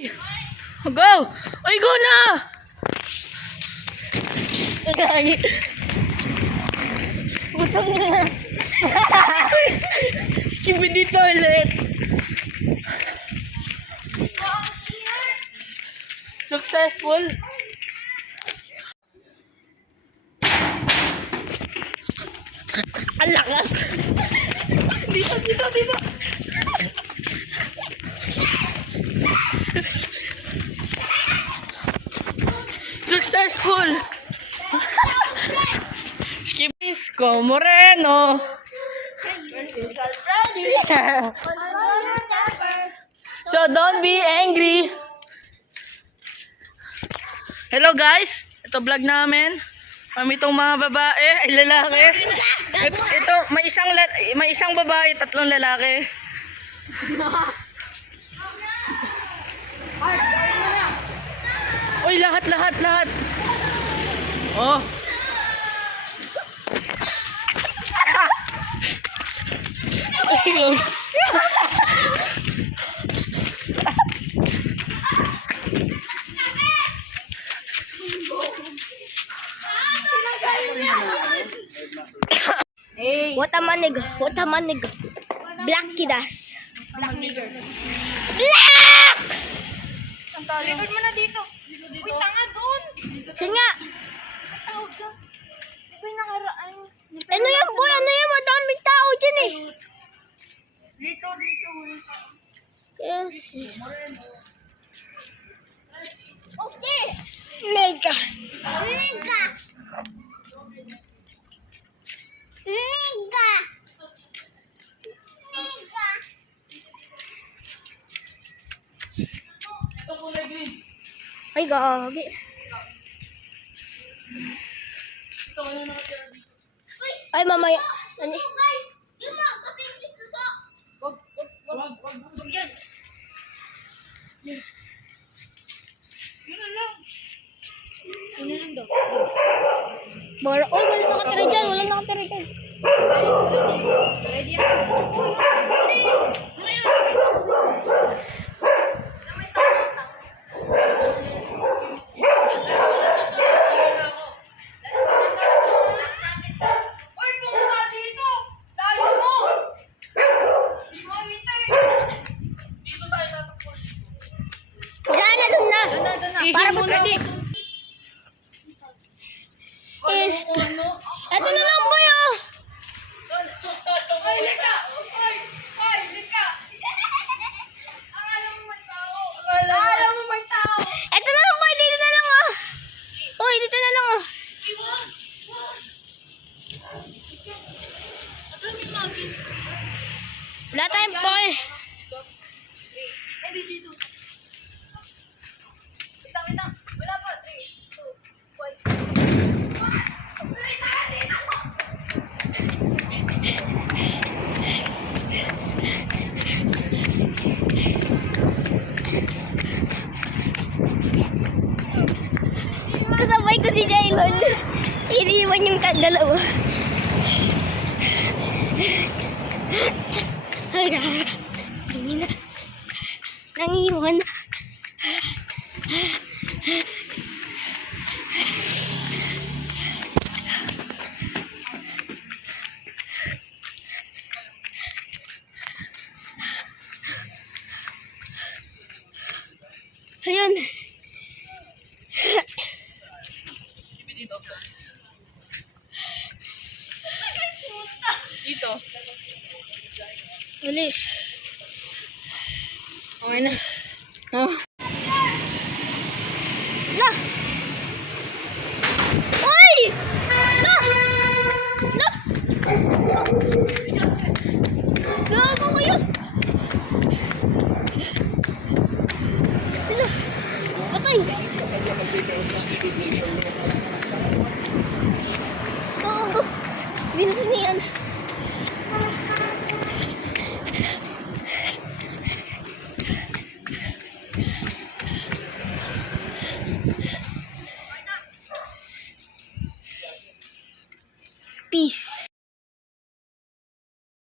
Go! Ay, go na! Nagkagi. Butang na. Skibidi toilet. Successful. Ang lakas. Dito. Successful. Skibisco Moreno. So don't be angry. Hello guys, ito vlog namin. Kami itong mga babae, ay lalaki. Ito may isang babae, 3 lalaki. Uy, lahat. Oh. Hey. What a manig. Black kidas. Black nigger. Black! Record mo na dito. Uy, tanga doon. Sige nga. Tawag siya. Uy, nakaraan. Ano yan, boy? Ano yan? Madaming tao dyan eh. Dito. Yes. Okay. Mega. Ay, gagi. Ay, mamaya. Ano? Wag yan. Ano lang daw? Oy, wala nakatira dyan. Ready yan. Para mas ready. Ito na lang boy oh. Ay, lika. Alam mo may tao. Ito na lang boy, dito na lang oh. Uy, dito na lang oh. Wala tayong boy. Witang. Wala pa. 3, 2, 1. Kasabay ko si Jaylon. Iniwan yung dalawa. Nangiwan. Ayun. Dito. Alis. Okay na. Oh.